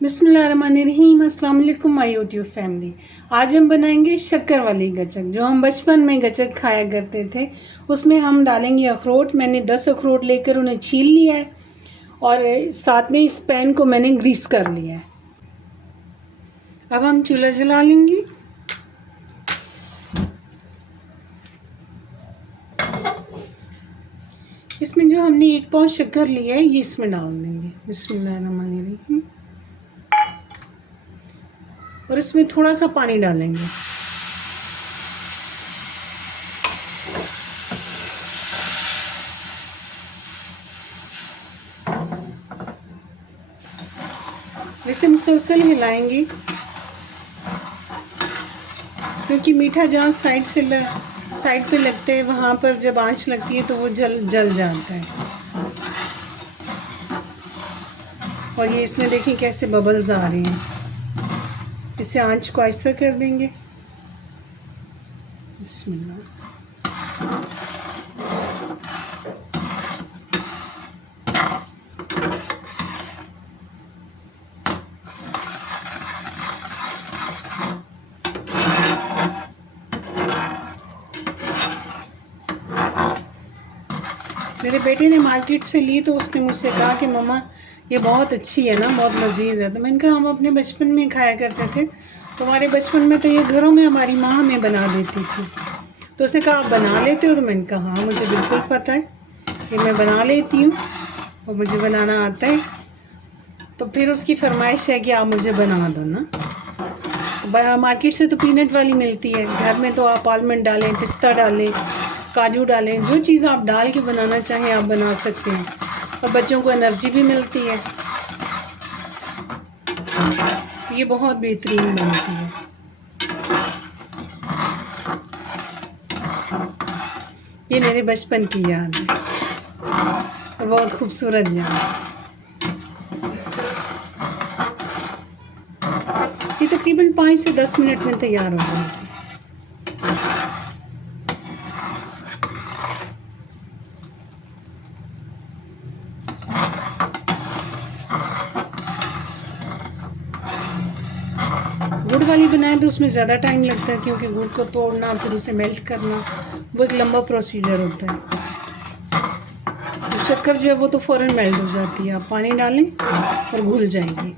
बिस्मिल्लाहिर्रहमानिर्रहीम। अस्सलाम वालेकुम माय यूट्यूब फैमिली। आज हम बनाएंगे शक्कर वाली गचक। जो हम बचपन में गचक खाया करते थे उसमें हम डालेंगे अखरोट। मैंने 10 अखरोट लेकर उन्हें छील लिया है और साथ में इस पैन को मैंने ग्रीस कर लिया है। अब हम चूल्हा जला लेंगे। इसमें जो हमने 1 पाव शक्कर लिया है ये इसमें डाल देंगे। बिस्मिल्लाहिर्रहमानिर्रहीम। और इसमें थोड़ा सा पानी डालेंगे। इसे मुसलसल हिलाएंगे क्योंकि मीठा जहाँ साइड पे लगते हैं वहाँ पर जब आंच लगती है तो वो जल जाता है। और ये इसमें देखें कैसे बबल्स आ रहे हैं। इसे आंच को आहिस्ता कर देंगे। बिस्मिल्लाह। मेरे बेटे ने मार्केट से ली तो उसने मुझसे कहा कि मम्मा ये बहुत अच्छी है ना, बहुत लजीज है। तो मैंने कहा हम अपने बचपन में खाया करते थे। तो हमारे बचपन में तो ये घरों में हमारी माँ हमें बना देती थी। तो उसने कहा आप बना लेते हो? तो मैंने कहा हाँ मुझे बिल्कुल पता है, कि मैं बना लेती हूँ और मुझे बनाना आता है। तो फिर उसकी फरमाइश है कि आप मुझे बना दो ना। मार्केट से तो पीनट वाली मिलती है, घर में तो आप आलमंड डालें, पिस्ता डालें, काजू डालें, जो चीज़ आप डाल के बनाना चाहें आप बना सकते हैं। और बच्चों को एनर्जी भी मिलती है। ये बहुत बेहतरीन बनती है। ये मेरे बचपन की याद है और बहुत खूबसूरत याद है। ये तकरीबन 5 से 10 मिनट में तैयार हो जाएगी। गुड़ वाली बनाए तो उसमें ज़्यादा टाइम लगता है क्योंकि गुड़ को तोड़ना फिर उसे मेल्ट करना वो एक लंबा प्रोसीजर होता है। तो शक्कर जो है वो तो फ़ौरन मेल्ट हो जाती है। आप पानी डालें और घुल जाएगी।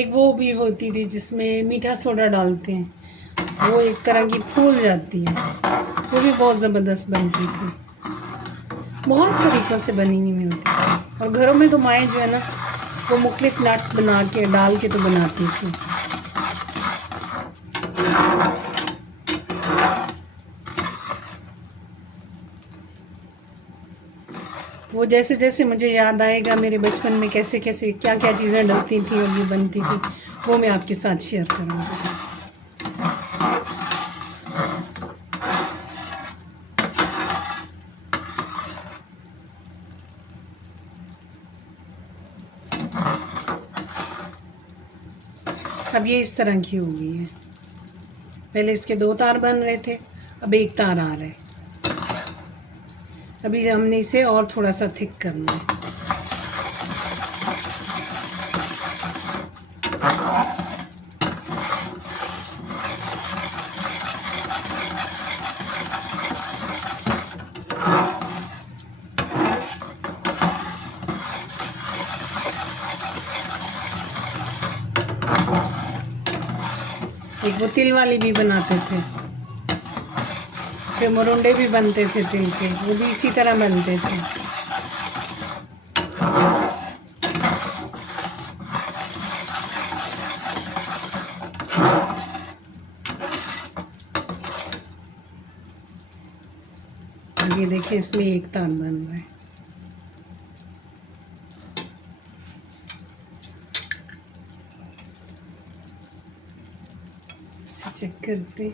एक वो भी होती थी जिसमें मीठा सोडा डालते हैं, वो एक तरह की फूल जाती है, वो भी बहुत ज़बरदस्त बनती थी। बहुत तरीक़ों से बनी हुई मिलती। और घरों में तो माएँ जो है ना वो मुख्तलिफ नट्स बना के डाल के तो बनाती थी। वो जैसे जैसे मुझे याद आएगा मेरे बचपन में कैसे कैसे क्या क्या चीज़ें डलती थी और ये बनती थी वो मैं आपके साथ शेयर करूँगी। अब ये इस तरह की हो गई है। पहले इसके 2 तार बन रहे थे, अब 1 तार आ रहा है। अभी हमने इसे और थोड़ा सा थिक करना है। एक वो तिल वाली भी बनाते थे, फिर मुरुंडे भी बनते थे तिल के, वो भी इसी तरह बनते थे। अब ये देखिए इसमें 1 तार बन रहा है। इसे चेक करते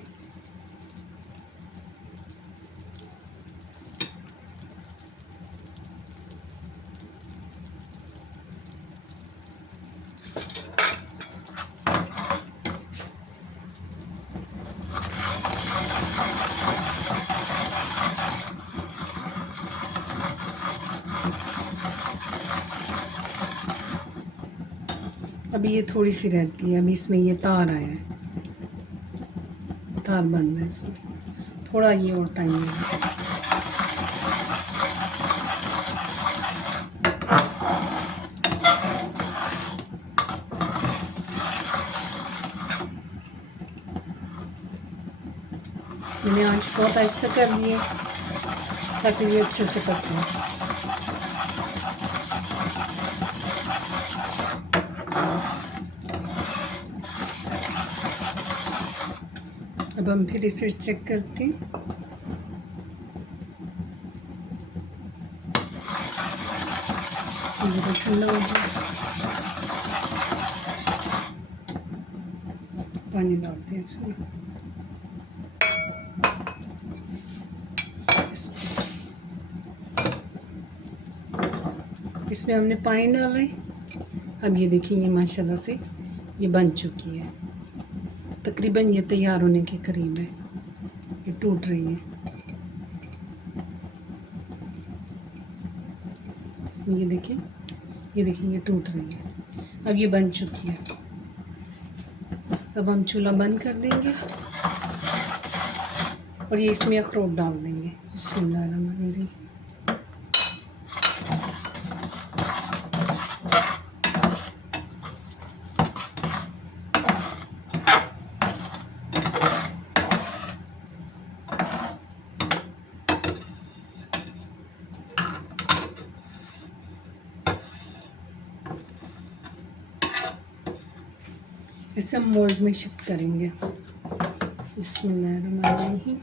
अभी ये थोड़ी सी रहती है, अभी इसमें ये तार आया है, तार बन रहा है इसमें, थोड़ा ये और टाइम लगेगा। मैंने आँच बहुत ऐसा कर दिए ताकि ये अच्छे से पके। अब हम फिर इसे चेक करते हैं। ये ठंडा हो गया, पानी डालते हैं इसमें। इसमें हमने पानी डाला है। अब ये देखिए, ये माशाल्लाह से ये बन चुकी है, तकरीबन ये तैयार होने के करीब है। ये टूट रही है इसमें, ये देखिए, ये टूट रही है। अब ये बन चुकी है। अब हम चूल्हा बंद कर देंगे और ये इसमें अखरोट डाल देंगे। बिस्मिल्लाहिर्रहमानिर्रहीम। इसे हम मोल्ड में शिफ्ट करेंगे। बिस्मिल्लाहिर्रहमानिर्रहीम।